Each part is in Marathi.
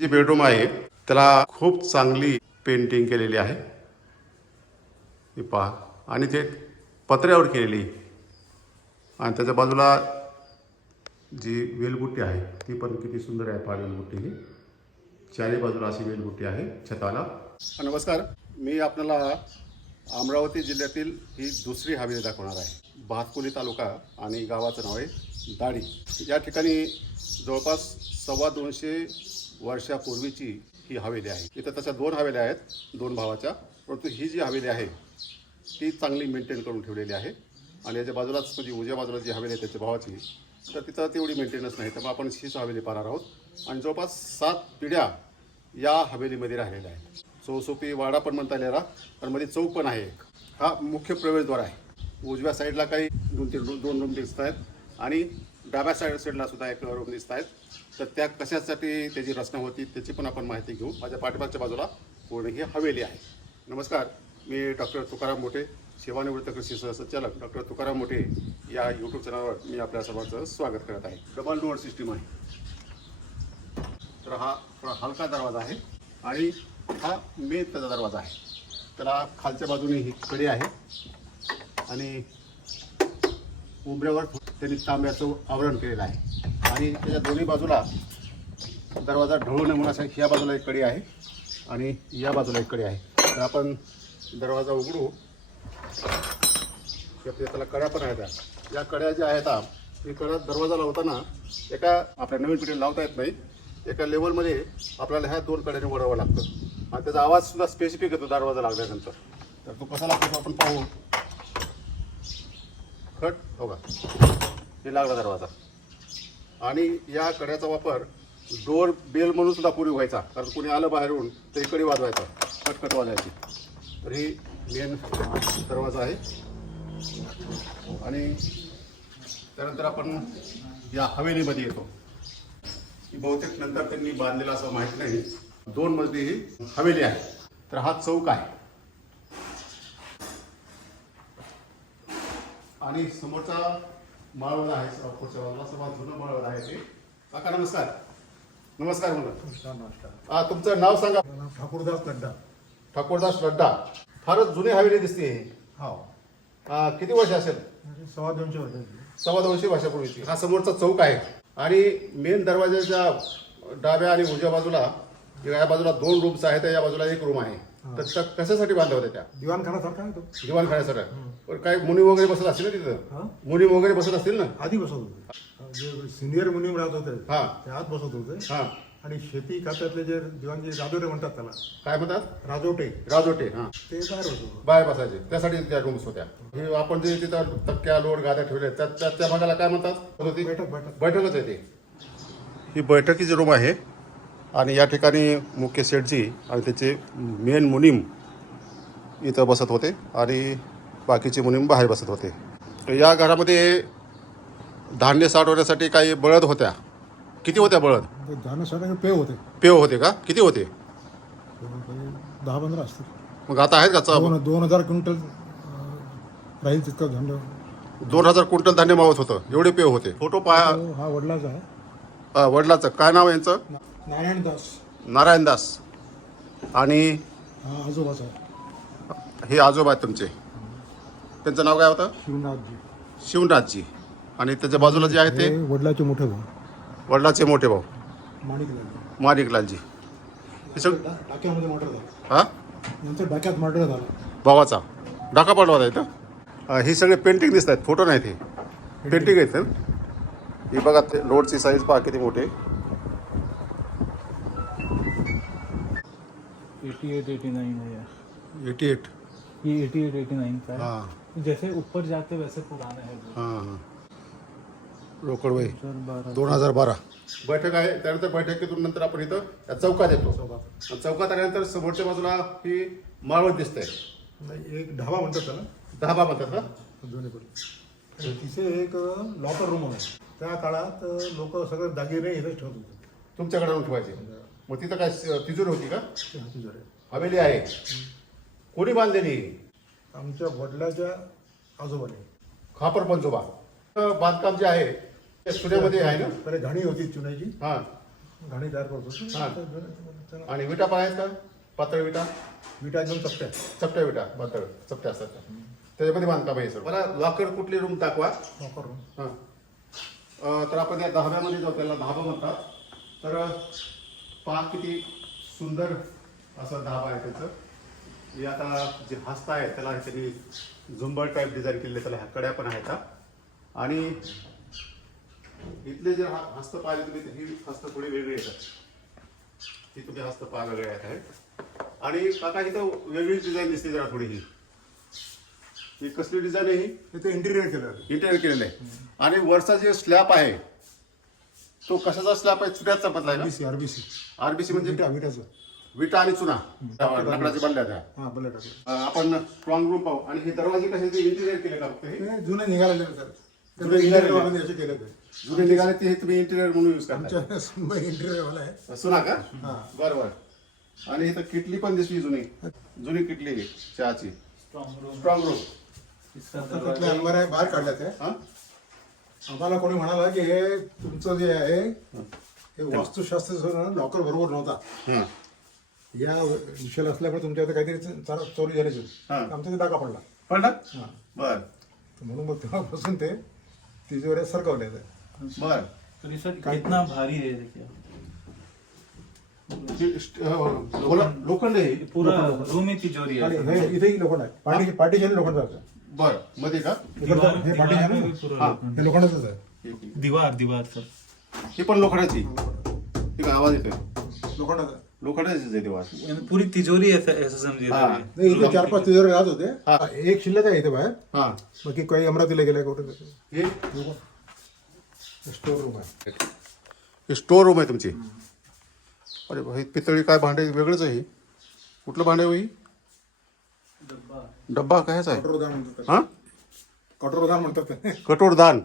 जी बेडरूम आहे त्याला खूप चांगली पेंटिंग केलेली आहे. ही पहा आणि ते पत्र्यावर केलेली आणि त्याच्या बाजूला जी वेलबुट्टी आहे ती पण किती सुंदर आहे. पहा वेलबुट्टी ही चारी बाजूला अशी वेलबुट्टी आहे छताला. नमस्कार, मी आपल्याला अमरावती जिल्ह्यातील ही दुसरी हवेली दाखवणार आहे. भातकुली तालुका आणि गावाचं नाव आहे दाडी. या ठिकाणी जवळपास 225 वर्षापूर्वीची ही हवेली आहे. इथं तशा 2 हवेल्या आहेत, 2 भावाच्या, परंतु ही जी हवेली आहे ती चांगली मेंटेन करून ठेवलेली आहे. आणि याच्या बाजूलाच म्हणजे उजव्या बाजूला जी हवेली आहे त्याच्या भावाची, तर तिथं तेवढी मेंटेनन्स नाही. तर मग आपण हीच हवेली पाहणार आहोत. आणि जवळपास 7 पिढ्या या हवेलीमध्ये राहिलेल्या आहेत. चौसोपी वाडा पण म्हणता येईल याला, आणि मध्ये चौक पण आहे. हा मुख्य प्रवेशद्वार आहे. उजव्या साईडला काही 2 रूम दिसत आहेत आणि डाव्या साईडला सुद्धा एक रूम दिसत आहेत. तर त्या कशासाठी त्याची रचना होती त्याची पण आपण माहिती घेऊ. माझ्या पाठीमागच्या बाजूला पूर्ण ही हवेली आहे. नमस्कार, मी डॉक्टर तुकाराम मोठे, सेवानिवृत्त कृषी सहसंचालक डॉक्टर तुकाराम मोठे या यूट्यूब चॅनलवर मी आपल्या सर्वांचं स्वागत करत आहे. डबल डोअर सिस्टीम आहे. तर हा थोडा हलका दरवाजा आहे आणि हा मेन त्याचा दरवाजा आहे. त्याला खालच्या बाजूने ही कडी आहे आणि उंबऱ्यावर त्यांनी तांब्याचं आवरण केलेलं आहे. आणि त्याच्या दोन्ही बाजूला दरवाजा ढळू नये म्हणून ह्या बाजूला एक कडी आहे आणि या बाजूला एक कडी आहे. तर आपण दरवाजा उघडू. त्याला कड्या पण आहेत. या कड्या ज्या आहेत ही कड्या दरवाजा लावताना एका आपल्या नवीन पिढीला लावता येत नाही. एका लेवलमध्ये आपल्याला ह्या 2 कड्याने वळवावं लागतं आणि त्याचा आवाजसुद्धा स्पेसिफिक येतो दरवाजा लागल्यानंतर. तर तो कसा लागतो आपण पाहू. खट हो का, हे लागला दरवाजा. आणि या कड्याचा वापर डोर बेल म्हणून सुद्धा पूर्वी व्हायचा, कारण कोणी आलं बाहेरून तरी कडी वाजवायचा, खटखट वाजायची. तर ही मेन दरवाजा आहे. आणि त्यानंतर आपण या हवेलीमध्ये येतो. ही बहुतेक नंतर त्यांनी बांधलेला असं माहीत नाही. 2 मजली ही हवेली आहे. तर हा चौक आहे आणि समोरचा माळवडा आहे. पुढच्या बाजूला सर्वात जुनं माळवडा आहे ते. काका नमस्कार. नमस्कार म्हणलं. नमस्कार. तुमचं नाव सांगा. ठाकूरदास लड्डा. ठाकूरदास लड्डा. फारच जुनी हवेली दिसते. हो. किती वर्ष असेल? 250 वर्ष. 250 वर्षापूर्वीची. हा समोरचा चौक आहे आणि मेन दरवाजाच्या डाव्या आणि उजव्या बाजूला या बाजूला 2 रूम्स आहेत, या बाजूला 1 रूम आहे. तर त्या कशासाठी बांधल्या होत्या त्या? दिवाणखानासारखा आहे तो. दिवाणखान्यासाठी. पण काय मुनी वगैरे बसत असतील ना तिथं? मुनी वगैरे बसत असतील ना? आधी बसत होते. जे सिनियर मुनीम राहत होते हा, ते आत बसत होते. हा. आणि शेती खात्यातले जे दिवाणजी राजोटे म्हणतात त्याला, काय म्हणतात? राजोटे, राजोटे. हा, ते बाहेर बसत होते. बाहेर बसायचे. त्यासाठी त्या रूम्स होत्या. हे आपण जे तिथं तक्क्या लोड गाद्या ठेवल्या त्या भागाला काय म्हणतात? बैठकच आहे ते. ही बैठकीची रूम आहे आणि या ठिकाणी मुख्य सेठजी आणि त्याचे मेन मुनीम इथं बसत होते आणि बाकीचे मुनीम बाहेर बसत होते. तर या घरामध्ये धान्य साठवण्यासाठी काही बळद होत्या. किती होत्या बळद? धान्यासाठी पेव होते. पेव होते का? किती होते? 10-15 असतील. मग आता आहेत का? 2000 क्विंटल राहील तितकं धान्य. 2000 क्विंटल धान्य मावत होतं. एवढे पेव होते. फोटो पहा. हा वडिलाचा आहे. वडिलाचं काय नाव आहे यांचं? नारायणदास. नारायणदास. आणि हा आजोबाचा आहे. हे आजोबा आहेत तुमचे. त्यांचं नाव काय होतं? शिवनाथजी. शिवनाथजी. आणि त्याच्या बाजूला जे आहे ते वडिलाचे मोठे भाऊ, वडिलाचे मोठे भाऊ माणिकलाल. माणिकलालजी. हे सगळं डाक्यामध्ये मर्डर झाला. हा, नंतर डाक्यात मर्डर झाला. भावाचा डाका पाडवा इथं. हे सगळे पेंटिंग दिसत आहेत, फोटो नाही. ते पेंटिंग आहेत. ही बघा, ते रोडची साईज पहा किती मोठी. 88-89 है यार. 88. ये 88-89 का है. हां जैसे ऊपर जाते वैसे पुराना है. हां. रोकड वय 2012. 2012 बैठक आहे. त्यानंतर बैठकीतून नंतर आपण इथं या चौकात येतो. चौकात आल्यानंतर समोरच्या बाजूला ही माळवत दिसते. एक ढाबा म्हणतात त्याला. धाबा म्हणतात का? दोन्हीकडे. तिथे एक लॉकर रूम आहे. त्या काळात लोक सगळं दागिने इथेच ठेवत होते. तुमच्याकडे आणून ठेवायचे. मग तिथं काय तिजोरी होती का? तिजोरी. हवेली आहे. कोणी बांधलेली? आमच्या वडिलाच्या आजोबाने. खापर पंजोबा. बांधकाम जे आहे ते चुन्यामध्ये आहे ना? पहिले घाणी होती चुन्याची. हां. घाणी तयार करतो हा. चला. आणि विटा पण आहेत का पातळ विटा विटा एकदम चपट्या चपट्या विटा पातळ चपट्या असतात का? त्याच्यामध्ये बांधकाम आहे सर मला लॉकर कुठली रूम दाखवा लॉकर रूम. हां तर आपण या दहाव्यामध्ये जाऊ त्याला धाबा म्हणतात तर पहा किती सुंदर असं धाबा आहे त्याचं हे आता जे हस्त आहे त्याला त्यांनी झुंबर टाईप डिझाईन केलेले त्याला ह्या कड्या पण आहेत हा. आणि इथले जे हस्त पाहिले तुम्ही तर ही हस्त थोडी वेगळी येतात ही तुम्ही हस्त पहा वेगळे आहेत आणि काका इथं वेगळीच डिझाईन दिसते जरा थोडी ही कसली डिझाईन आहे ही ते इंटिरियर केलं इंटेरियर केलेलं आहे आणि वरचा जे स्लॅब आहे तो कशाचा स्लॅब आहे चुट्याचा पतला आहे आरबीसी आरबीसी का आरबीसी म्हणजे विटा विटाचं विटा आणि चुना लाकडाची बनल्या त्या हा बल्ला टाकलं आपण स्ट्रॉंग रूम पाहू आणि हे दरवाजे कसे इंटिरियर केले का फक्त हे ते जुने निघालेले सर जुने निघालेले. याचे केले ते जुने निघाले ते हे तुम्ही इंटिरियर म्हणून यूज करता आमच्या इंटिरियर वाला आहे सुना का हा. बरं बरं आणि इथं किटली पण दिसली जुनी जुनी किटली आहे चहाची स्ट्रॉन्ग रूम स्ट्रॉंग रूम इसका त्यातल्या दरवाजा अलमाऱ्या बाहेर काढल्या त्या हा आम्हाला कोणी म्हणाला की हे तुमचं जे आहे हे वास्तुशास्त्र लॉकर बरोबर नव्हता हा या विषयाला असल्यामुळे तुमच्या इथे काहीतरी चोरी झाली हा. आमचा ते डाका पडला पडला हा बर तर म्हणून मग तेव्हापासून ते तिजोऱ्या सरकवल्या बर तो सर कितना भारी है देखिए लोखंड आहे पूरा रूम ही तिजोरी आणि है हे इथेही लोखंड आहे पार्टीशन लोखंड जातं बर मध्ये का हे पार्टीशन में भी पूरा हा. हे लोखंडाचंच आहे दीवार दीवार सर ही पण लोखंडाची ही का आवाज येतोय लोखंडाचं लोखंडाचीच आहे तेव्हा यानी पूरी तिजोरी ऐसा ऐसा समझिए हाँ। सर नाही इथे 4-5 तिजोरे राहत होते हा. एक शिल्लक आहे इथे बाहेर हा बाकी काही अमरावतीला गेल्या कुठे हे स्टोर रूम आहे हे स्टोर रूम आहे तुमची अरे भाई पितळी काय भांडे वेगळंच आहे हे. कुठलं भांडे होई डब्बा डब्बा कायचा आहे कठोरदान म्हणतात हा कठोरदान म्हणतात ते. कठोरदान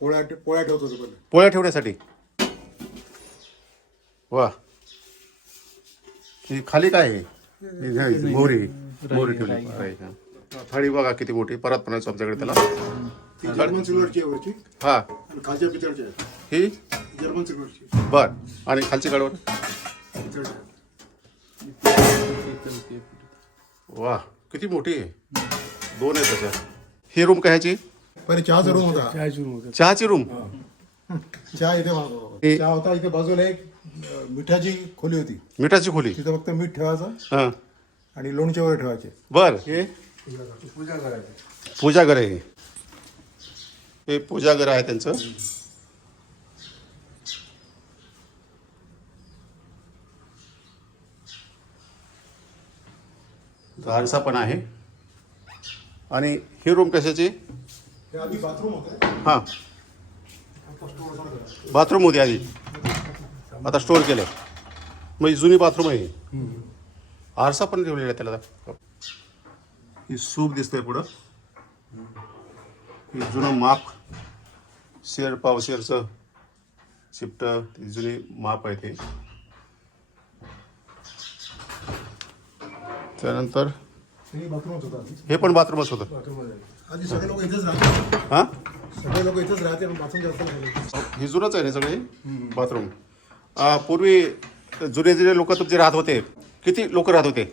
पोळ्या ठेवत होते पहिले पोळ्या ठेवण्यासाठी वा ही खाली काय आहे ही मोहरी मोहरी ठेवली राई, हा. थाळी बघा किती मोठी परत पण आहे आमच्याकडे त्याला ती जर्मन सिल्वरची आहे वरची हा आणि खालच्या पितळची आहे ही जर्मन सिल्वरची बर आणि खालची काढवर पितळची आहे. वा किती मोठी आहे दोन आहे त्याच्यात ही रूम कशाची पहिले चहाचा रूम होता चहाची रूम चहा इथे बनवतो. हे- चहा होता इथे बाजूला एक मिठाची खोली होती मिठाची खोली तिथं फक्त मीठ ठेवायचं हा आणि लोणचे वगैरे ठेवायचे बर हे पूजा करायची पूजाघर आहे हे पूजाघर आहे त्यांचं आरसा पण आहे आणि ही रूम कशाची हे आधी बाथरूम होतं हां आता स्टोअर झालं. बाथरूम होती आधी आता स्टोअर केलं मग ही जुनी बाथरूम आहे ही. आरसा पण ठेवलेला आहे त्याला ही सूप दिसतंय पुढं ही जुनं माप शेर पावशेरचं शिफ्ट ती जुनी माप आहे ते त्यानंतर हे बाथरूमच होतं आधी हे पण बाथरूमच होतं बाथरूम आधी सगळे लोक इथेच राहते हां सगळे लोक इथेच राहते आणि बाथरूम जास्त नाही. ही जुनंच आहे ना सगळे बाथरूम पूर्वी जुने जुने लोक तुमचे राहत होते किती लोक राहत होते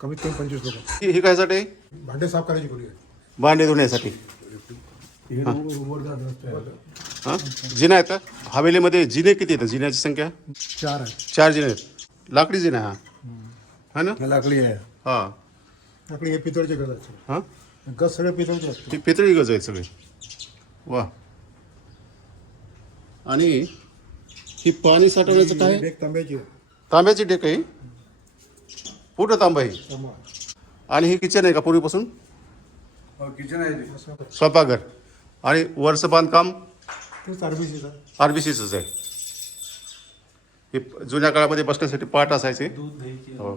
कमीत कमी 25 लोक ही कायसाठी आहे? भांडे साफ करायची खोली आहे भांडे धुण्यासाठी हे वर जात रस्ते हां जिना आहेत का हवेलीमध्ये जिने किती येतं जिन्याची संख्या 4 आहे 4 जिने आहेत लाकडी जिना हा हा ना लाकडी आहे हां लाकडी हे पितळचे गज असते हां गज सगळे पितळचे असते ही पितळी गज आहेत सगळे वा आणि ही पाणी साठवण्याचं काय एक तांब्याची आहे. तांब्याची डेक आहे पूर्ण तांबा आहे तांबा. आणि ही किचन आहे का पूर्वीपासून किचन आहे ते. स्वयंपाकघर आणि वरचं बांधकाम तेच आरबीसीचा आरबीसीचंच आहे हे जुन्या काळामध्ये बसण्यासाठी पाट असायचे दूध दही की हो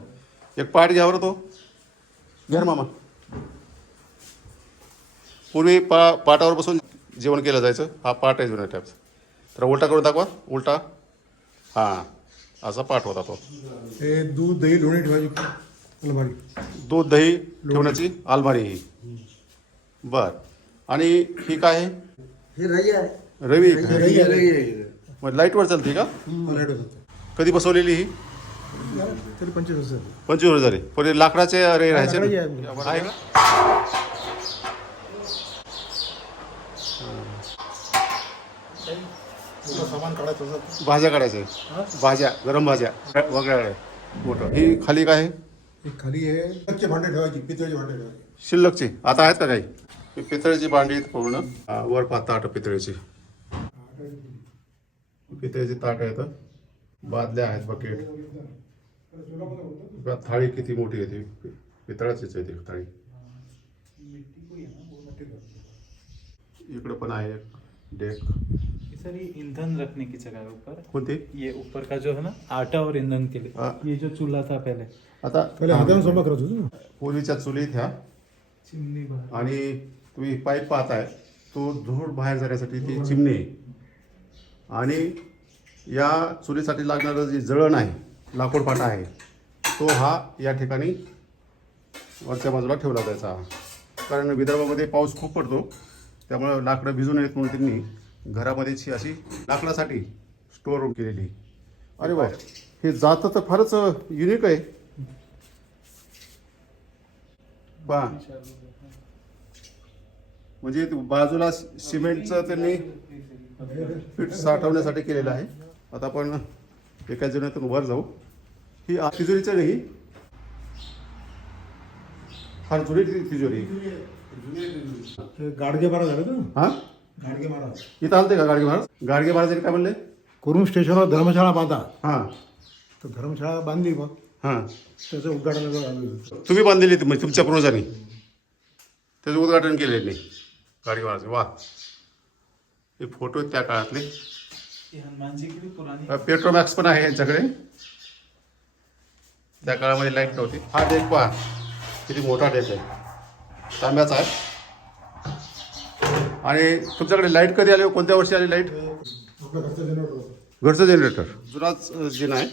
एक पाट घ्या बरं तो घ्या ना मामा पूर्वी पाटावर बसून जेवण केलं जायचं हा पाट आहे जुन्या टाईपचा तर उलटा करून दाखवा उलटा हां असा पाट होता तो हे दूध दही लोणी ठेवायची अलमारी दूध दही ठेवण्याची अलमारी ही बर आणि ही काय आहे ही रई आहे रवी हे रई आहे. मग लाईटवर चालते का? लाईट होतं कधी बसवलेली ही? तरी 25,000 25,000 आहे. पण हे लाकडाचे अरे राहायचे लाकडाची ना? आहे. आहे का? मोठं सामान काढायचं होतं. भाज्या काढायच्या आहेत. भाज्या, गरम भाज्या वगैरे आहे मोठं. ही खाली काय आहे? एक खाली आहे कच्चे भांडे ठेवायची, पितळेचे भांडे ठेवायचे. शिल्लकची आता आहेत का काही? ही पितळेची भांडी आहेत पूर्ण. वर पाहता ताट पितळेची. पितळेची ताट आहेत. बादल्या आहेत, बकेट. थाळी किती मोठी आहे ती? पितळाचीच आहे ती थाळी. इकडे पण आहे डेक. सर ये ईंधन रखने की जगह है ऊपर। कोणती? ये ऊपर का जो है ना आटा और ईंधन के लिए, हाँ। ये जो चूल्हा था पहले, आता पहिले हाताने स्वयंपाक करत होतो ना. पूर्वीच्या चुलीत ह्या चिमनी बाहर। आणि तुम्ही पाईप पाहताय तो धूळ बाहेर जाण्यासाठी ती चिमणी आहे. आणि या चुलीसाठी लागणारं जे जळण आहे, लाकूड पाटा आहे, तो हा या ठिकाणी वरच्या बाजूला ठेवला जायचा. कारण विदर्भामध्ये पाऊस खूप पडतो, त्यामुळे लाकडं भिजून येत म्हणून त्यांनी घरामध्येची अशी लाकडासाठी स्टोर रूम केलेली. अरे वा, हे जातं तर फारच युनिक आहे. पहा, म्हणजे बाजूला सिमेंटचं त्यांनी पीठ साठवण्यासाठी केलेलं आहे. आता आपण एका जणातून वर जाऊ. ही तिजोरीचं नाही, फार जुनी तिजोरी. ते गाडगे महाराज झाले ना. हा, गाडगे महाराज इथं आलते का गाडगे महाराज? गाडगे महाराजांनी काय म्हणले? कुरुम स्टेशनवर धर्मशाळा बांधा. हां तर धर्मशाळा बांधली, मग हां, त्याचं उद्घाटन झालं. तुम्ही बांधलेली म्हणजे तुमच्या पूर्वजांनी त्याचं उद्घाटन केलेलं नाही गाडगे महाराज. वा, हे फोटो आहेत त्या काळातले. ये हनुमान जी की भी पुरानी। पेट्रोमॅक्स पण आहे यांच्याकडे. त्या काळामध्ये लाईट नव्हती. हा डेक पहा, किती मोठा डेक आहे, तांब्याचा आहे. आणि तुमच्याकडे लाईट कधी आली? कोणत्या वर्षी आली लाईट? आपलं घरचं जनरेटर होतं. घरचं जनरेटर. जुनाच जिन आहे.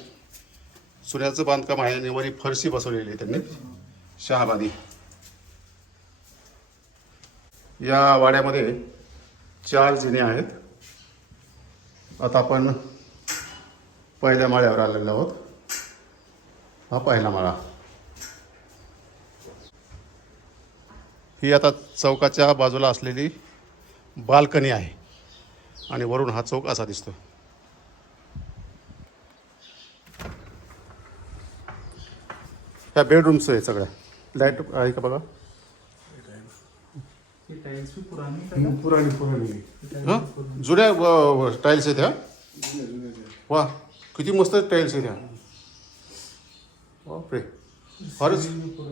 सूर्याचं बांधकाम आहे आणि वरी फरशी बसवलेली आहे त्यांनी, शहाबादी. या वाड्यामध्ये 4 जिने आहेत. आता आपण पहिल्या माळ्यावर आलेलो आहोत. हा पहिला माळा. ही आता चौकाच्या बाजूला असलेली बाल्कनी आहे आणि वरून हा चौक असा दिसतो. ह्या बेडरूम्स आहे सगळ्या. लाईट आहे का बघा? ये टाइल्स भी पुरानी था ना? पुराणी हां, जुन्या टाईल्स आहेत ह्या. वा, किती मस्त टाईल्स आहेत ह्या. बापरे, फारच.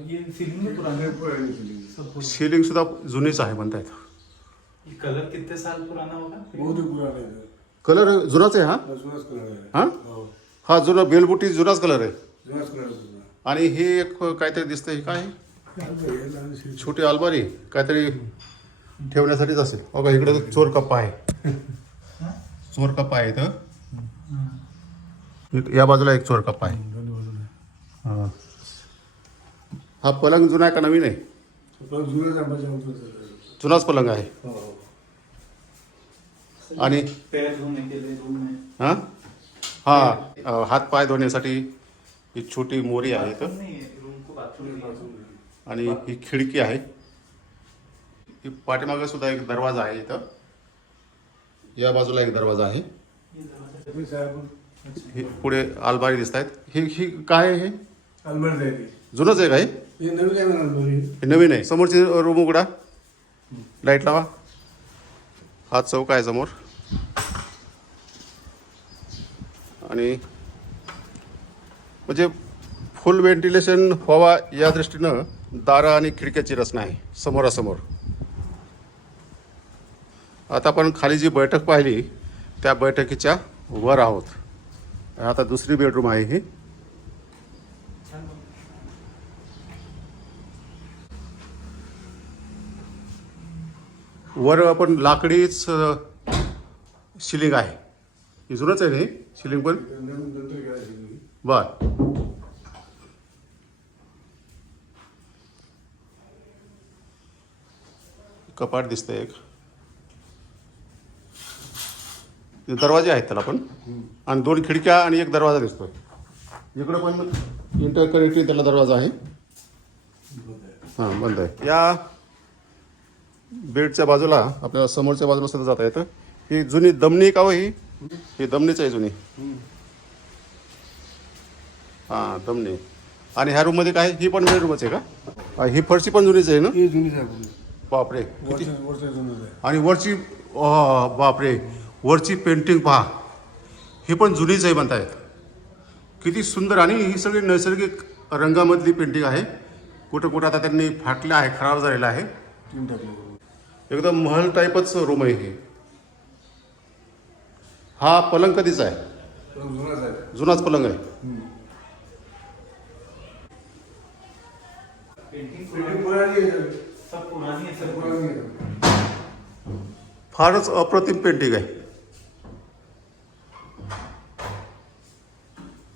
ये सीलिंग भी पुरानी, सब पुरानी। सिलिंग सुद्धा जुनीच आहे म्हणतायत. ये कलर कितने साल पुराना होगा? बहुत पुराणे कलर जुनाच आहे. हा जुनाच कलर आहे. हां, हा जुना बेलबुटी जुनाच कलर आहे. जुनाच कलर आहे. आणि हे एक काहीतरी दिसतंय. हे काय आहे? छोटी अलमारी काहीतरी ठेवण्यासाठीच असेल. बघा, इकडे चोर कप्पा आहे. चोर कप्पा आहे इथं. या बाजूला एक चोर कप्पा आहे. हां, हा पलंग जुना आहे का नवीन आहे? जुनाच पलंग आहे. आणि पैर धोने के लिए रूम है। हां हां, हात पाय धुण्यासाठी ही छोटी मोरी आहे इथं. नहीं है, रूम को बाथरूम। आणि ही खिडकी आहे. ही पाठीमागे सुद्धा एक दरवाजा आहे इथं. या बाजूला एक दरवाजा आहे. ये दरवाजा ही पुढे अलमारी दिसत आहेत. ही काय आहे? हे अलमारी जायची. जुनंच आहे का हे? हे नवीन काय अलमारी? हे नवीन आहे. समोरची रूम उघडा, लाईट लावा. हा चौक आहे समोर. आणि म्हणजे फुल व्हेंटिलेशन व्हावा या दृष्टीनं दारं आणि खिडक्याची रचना आहे समोरासमोर. आता आपण खाली जी बैठक पाहिली त्या बैठकीच्या वर आहोत. आता दुसरी बेडरूम आहे ही. वर आपण लाकडीच शिलिंग आहे. ही जुनंच आहे ना ही शिलिंग पण? बर. कपाट दिसतंय एक. दरवाजे आहेत त्याला पण, आणि 2 खिडक्या आणि एक दरवाजा दिसतोय. इकडं पण इंटरकनेक्टिंग त्याला दरवाजा आहे. हां, बंद आहे. या बेडच्या बाजूला आपल्याला समोरच्या बाजूला सुद्धा जाता येतं. ही जुनी दमनी का हो? ही दमनीच आहे जुनी. हां, दमनी. आणि ह्या रूममध्ये काय, ही पण बेडरूमच आहे का? ही फरशी पण जुनीच आहे ना? हे जुनीच आहे. बापरे. वरचं जुनीच आहे. आणि वरची बापरे, वरची पेंटिंग पहा, ही पण जुनीच आहे म्हणतायत. किती सुंदर. आणि ही सगळी नैसर्गिक रंगामधली पेंटिंग आहे. कुठं कुठं आता त्यांनी फाटलं आहे, खराब झालेलं आहे. तीन टाकले. एकदम महल टाईपच रूम आहे ही. हा पलंग कधीचा आहे? जुनाच आहे. जुनाच पलंग आहे. पेंटिंग पुराणी आहे. सब पुरानी है सर. पुराणी आहे. फारच अप्रतिम पेंटिंग आहे.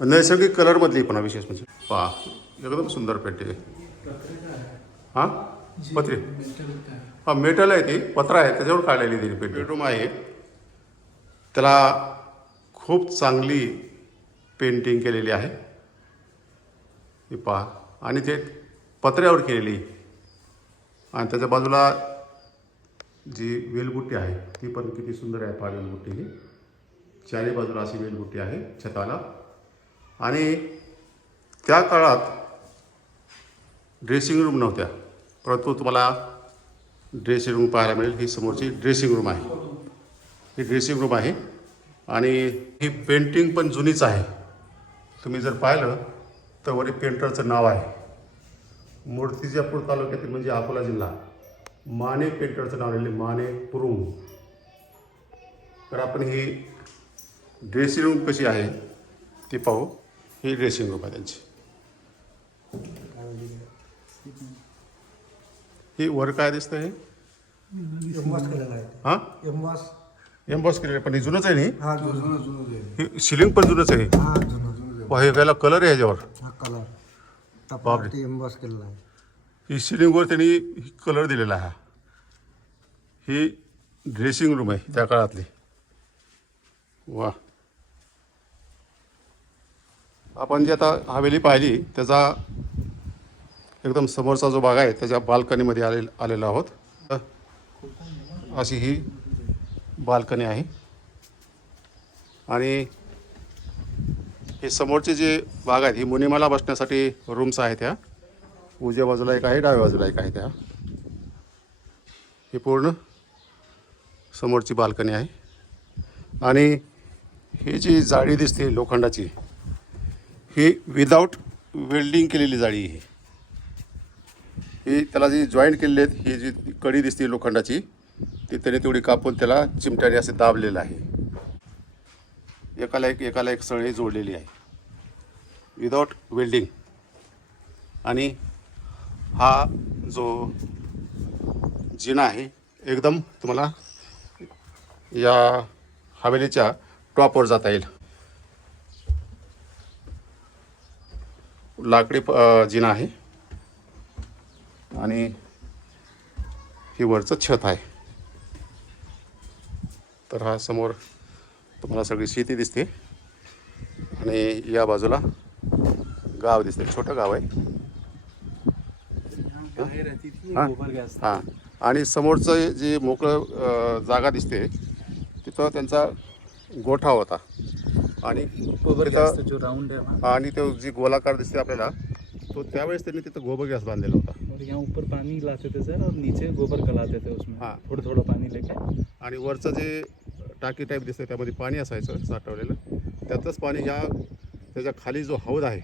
नैसर्गिक कलरमधली पण विशेष म्हणजे पहा, एकदम सुंदर पेंटिंग आहे. हां, पत्रे. हां, मेटल आहे ती, पत्रा आहे त्याच्यावर काढलेली ती पेंटिंग. बेडरूम आहे, त्याला खूप चांगली पेंटिंग केलेली आहे. ही पहा, आणि ते पत्र्यावर केलेली, आणि त्याच्या बाजूला जी वेलबुट्टी आहे ती पण किती सुंदर आहे. पहा वेलबुट्टी ही, चारी बाजूला अशी वेलबुट्टी आहे छताला. आणि त्या काळात ड्रेसिंग रूम नव्हत्या, परंतु तुम्हाला ड्रेसिंग रूम पाहायला मिळेल. ही समोरची ड्रेसिंग रूम आहे. ही ड्रेसिंग रूम आहे, आणि ही पेंटिंग पण जुनीच आहे. तुम्ही जर पाहिलं तर वरी पेंटरचं नाव आहे. मूर्तिजापूर तालुक्यातील म्हणजे अकोला जिल्हा, माने पेंटरचं नाव लिहिले, माने पुरुंग. तर आपण ही ड्रेसिंग रूम कशी आहे ती पाहू. ही ड्रेसिंग रूम आहे त्यांची. ही वर काय दिसतं हे? एम्बॉस केलेला आहे. हां, एम्बॉस. एम्बॉस केलेलं आहे, पण ही जुनंच आहे नाही. हा जुनं आहे. ही सिलिंग पण जुनंच आहे. हा जुनं पहा, हे याला कलर आहे ह्याच्यावर. हा कलर बापरे. तपाटी एम्बॉस केलेला आहे. ही सिलिंगवर त्यांनी कलर दिलेला आहे. ही ड्रेसिंग रूम आहे त्या काळातली. वा. आपण जी आता हवेली पाहिली त्याचा एकदम समोरचा जो भाग आहे त्याच्या बाल्कनीमध्ये आलेलो आहोत. अशी ही बाल्कनी आहे. आणि हे समोरचे जे भाग आहेत ही मुनिमाला बसण्यासाठी रूम्स आहेत. ह्या उजव्या बाजूला एक आहे, डाव्या बाजूला एक आहे. त्या ही पूर्ण समोरची बाल्कनी आहे. आणि ही जी जाळी दिसते लोखंडाची, ही विदाऊट वेल्डिंग केलेली जाळी आहे. ही त्याला जी जॉईंट केलेली आहेत, ही जी कडी दिसते लोखंडाची ती त्याने तेवढी कापून त्याला चिमट्याने असे दाबलेलं आहे. एकाला एक सळई जोडलेली आहे विदाऊट वेल्डिंग. आणि हा जो जिना आहे एकदम तुम्हाला या हवेलीच्या टॉपवर जाता येईल. लाकडी जिना आहे, आणि ही वरचं छत आहे. तर हा समोर तुम्हाला सगळी शेती दिसते, आणि या बाजूला गाव दिसते, छोटं गाव आहे. हां, आणि समोरचं जे मोकळं जागा दिसते तिथं त्यांचा गोठा होता. आणि जो राउंड है ना, आणि तो जी गोलाकार दिसते आपल्याला तो त्यावेळेस त्यांनी तिथं गोबर गॅस बांधलेला होता. और यहाँ ऊपर पानी लाते थे सर, और नीचे गोबर गलाते थे उसमें. हाँ. थोड़ा थोड़ा पानी लेके. आणि वरचं जे टाकी टाईप दिसतं त्यामध्ये पाणी असायचं साठवलेलं. त्यातलंच पाणी त्याच्या खाली जो हौद आहे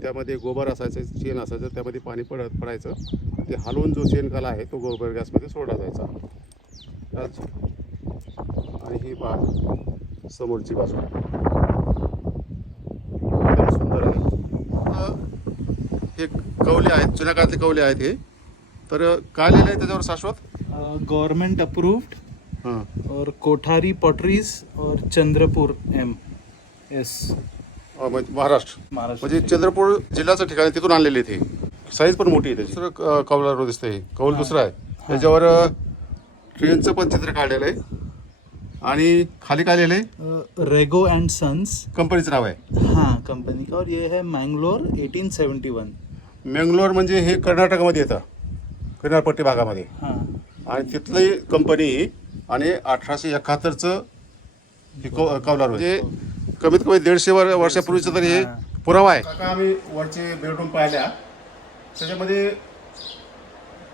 त्यामध्ये गोबर असायचं, शेण असायचं, त्यामध्ये पाणी पडायचं. ते हलवून जो शेणकाला आहे तो गोबर गॅसमध्ये सोडला जायचा. आणि ही समोरची बाजू एकदम सुंदर आहे. हे कौले आहेत, जुन्या काळातले कौले आहेत हे. तर काय लिहिलं आहे त्याच्यावर शाश्वत? गवर्नमेंट अप्रूव्ड, हां, और कोठारी पॉटरीज और चंद्रपुर MS. महाराष्ट्र. म्हणजे चंद्रपूर जिल्ह्याचं ठिकाण आहे, तिथून आणलेले ते. साईज पण मोठी आहे त्याची. दुसरं कौलारू दिसतं हे. कौल दुसरा आहे. त्याच्यावर ट्रेनचं पण चित्र काढलेलं आहे. आणि खाली काय लिहिलंय रेगो एंड सन्स, कंपनीचं नाव आहे. हाँ कंपनी का, और ये है मैंगलोर 1871. मंगलोर म्हणजे हे कर्नाटकामध्ये येतं, किनारपट्टी भागामध्ये. हाँ आणि तिथली कंपनी आणि 1871चं हे कौलार म्हणजे कमीत कमी 150 वर्षापूर्वीचं तरी हे पुरावा आहे. काका आम्ही वरचे बेडरूम पाहिल्या, त्याच्यामध्ये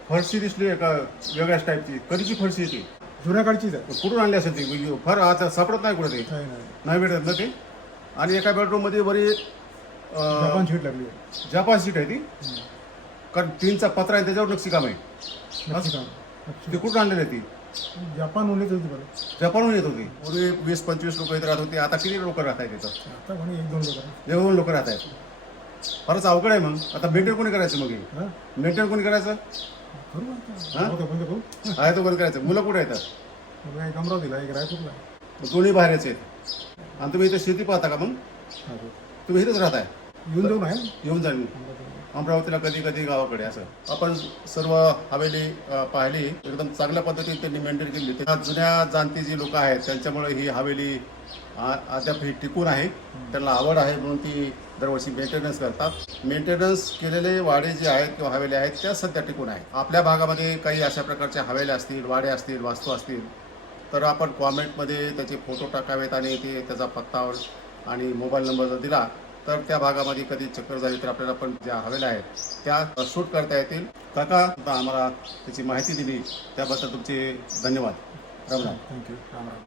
फरशी दिसली एका वेगळ्याच टाईपची. कधीची फरशी आहे ती? जुन्या काळचीच आहे. कुठून आणली असेल ती? फार आता सापडत नाही कुठे ते, काही नाही. नाही भेटत ना ते. आणि एका बेडरूममध्ये बरी जपान शीट लागली आहे. जापान सीट आहे ती, कारण टीनचा पत्रा आहे त्याच्यावर नक्षी काम आहे. नक्षी काम. ती कुठून आणलेली आहे ती? जपानहून येत होती बरं. जपानहून येत होती. पूर्वी 20-25 लोक इथे राहत होते, आता किती लोक राहत आहेत तिथं? आता म्हणे 1-2 लोक आहे. 2 लोक राहत आहेत. फारच अवघड आहे. मग आता मेंटेन कोणी करायचं? मग हा? मेंटेन कोणी करायचं? करू आता. हा? बंद करू. आहे तो कोणी करायचं? मुलं कुठे येतात? मुलगा एक अमरावतीला, एक रायपूरला आहे. दोन्ही बाहेरच आहेत. आणि तुम्ही इथे शेती पाहता का? मग हा, हो. तुम्ही इथेच राहताय? येऊन जाऊन आहे. येऊन जाईल अमरावतीला. अमरावतीला, कधी कधी गावाकडे. असं आपण सर्व हवेली पाहिली, एकदम चांगल्या पद्धतीने त्यांनी मेंटेन केली. त्या जुन्या जाणती जी लोक आहेत त्यांच्यामुळे ही हवेली अद्याप ही टिकून आहे. त्यांना आवड आहे म्हणून ती दरवर्षी मेंटेनन्स करतात. मेंटेनन्स केलेले वाडे जे आहेत किंवा हवेली आहेत त्या सध्या टिकून आहेत. आपल्या भागामध्ये काही अशा प्रकारच्या हवेल्या असतील, वाडे असतील, वास्तू असतील तर आपण कॉमेंटमध्ये त्याचे फोटो टाकावेत आणि ते त्याचा पत्तावर आणि मोबाईल नंबर जर दिला तर त्या भागामध्ये कधी चक्कर झाली तर आपल्याला पण ज्या हवेल्या आहेत त्या शूट करता येतील. काका आम्हाला त्याची माहिती दिली त्याबद्दल तुमचे धन्यवाद. राम राम. थँक्यू. राम राम.